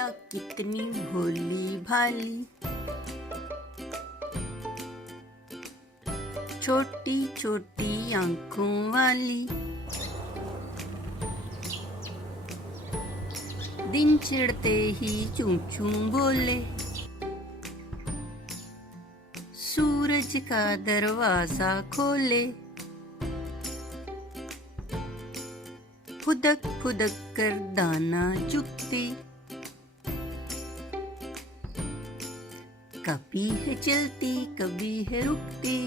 चिड़िया कितनी भोली भाली, छोटी छोटी आंखों वाली। दिन चिढ़ते ही चूं चूं बोले, सूरज का दरवाजा खोले। फुदक फुदक कर दाना चुगती, कभी है चलती कभी है रुकती।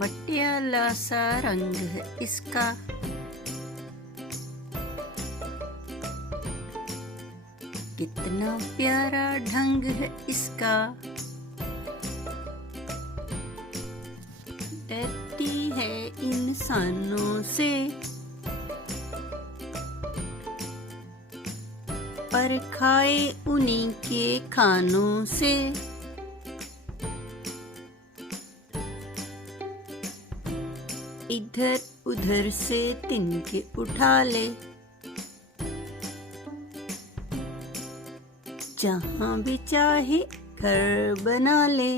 मटियाला सा रंग है इसका, कितना प्यारा ढंग है इसका। डरती है इंसानों से, पर खाए उन्हीं के खानों से। इधर उधर से तिनके उठा ले, जहाँ भी चाहे घर बना ले।